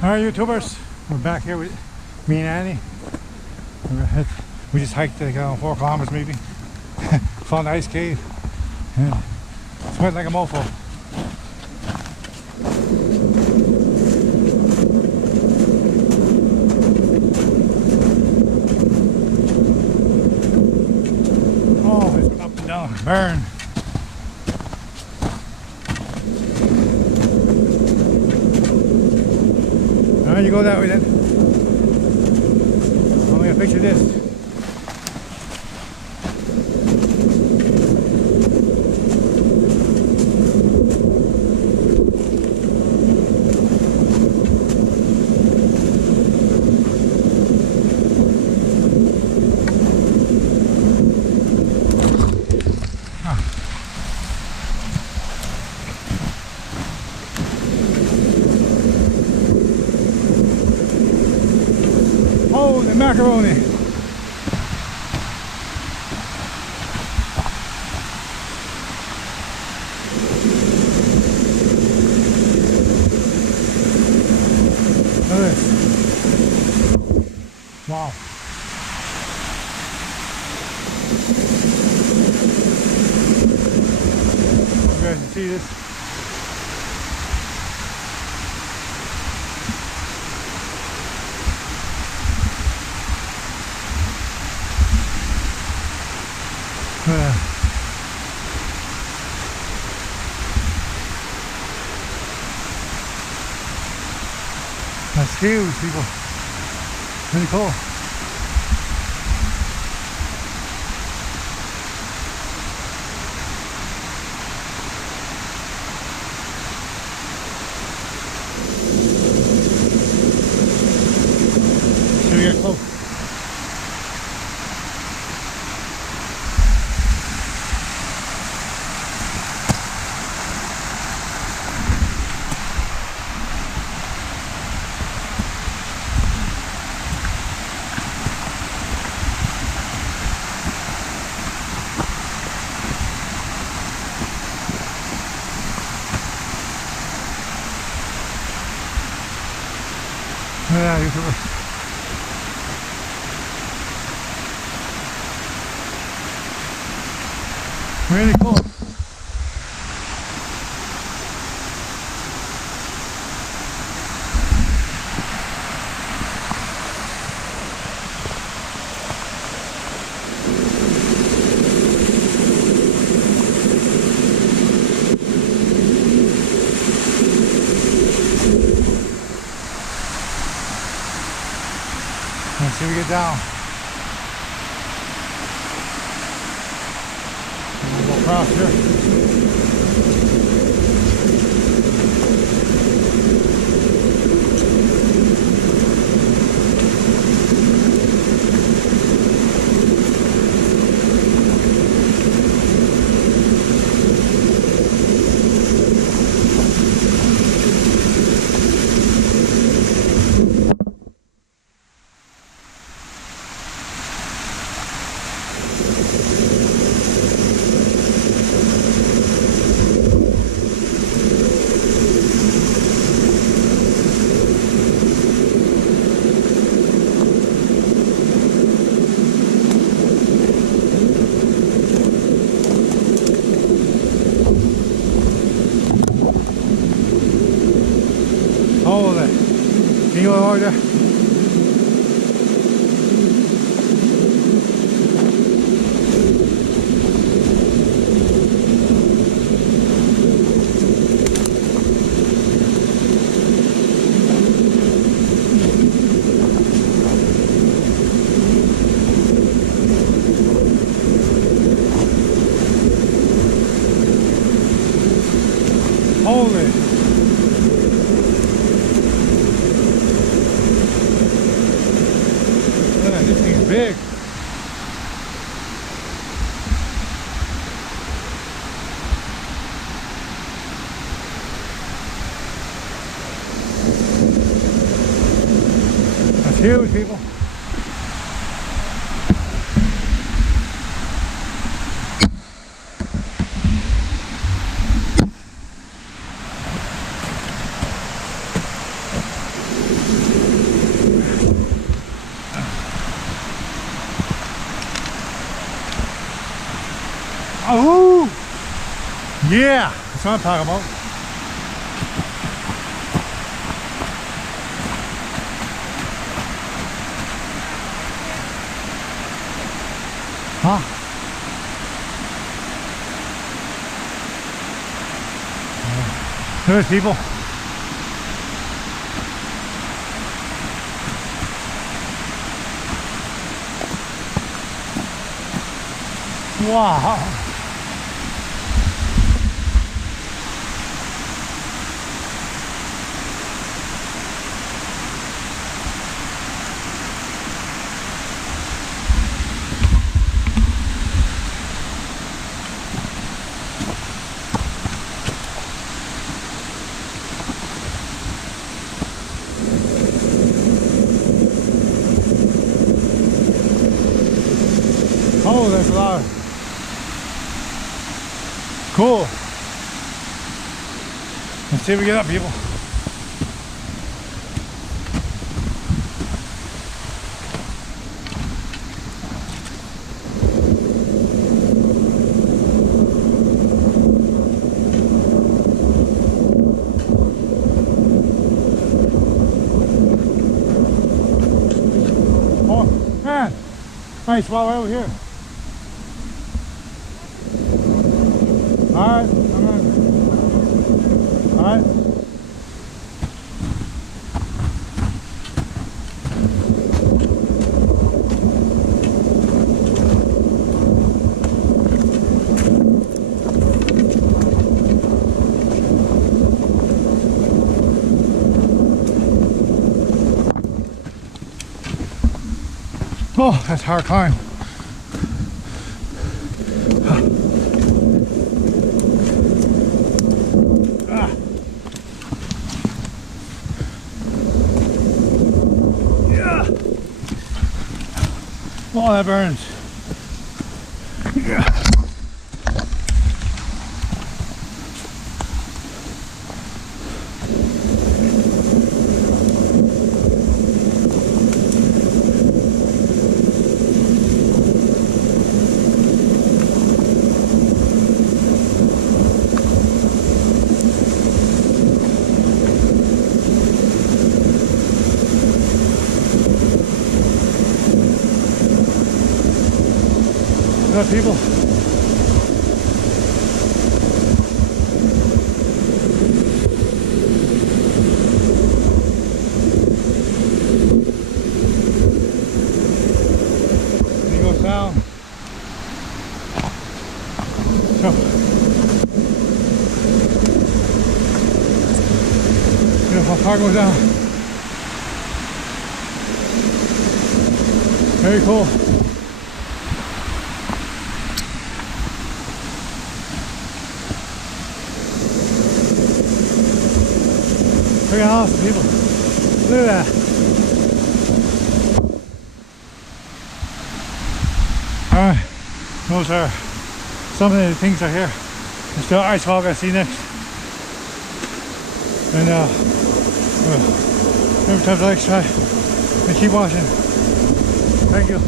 Alright, YouTubers, we're back here with me and Annie. We just hiked like 4 kilometers maybe. Found the ice cave. Yeah. It's wet like a mofo. Oh, it's been up and down. Burn. Alright, you go that way then. I'm gonna picture this. Oh, the macaroni. Look at this. Wow. You guys can see this. That's huge, people. Really cool. Should we get close? Yeah, YouTuber. Really cool. Let's see if we get down. We'll go across here. Hold it. Can you order? Hold it. This thing's big. That's huge, people. Oh, yeah, that's what I'm talking about. Huh? There's people. Wow. Oh, there's a lot. Cool. Let's see if we get up, people. Oh, man. Nice while we're over here. Alright, I'm on. Alright. Oh, that's a hard climb. Oh, that burns. Yeah. People. He goes down. So, beautiful car goes down. Very cool. Look at awesome people. Look at that. Alright, those are some of the things are here. There's the ice hog I see next. And every time I try and keep watching. Thank you.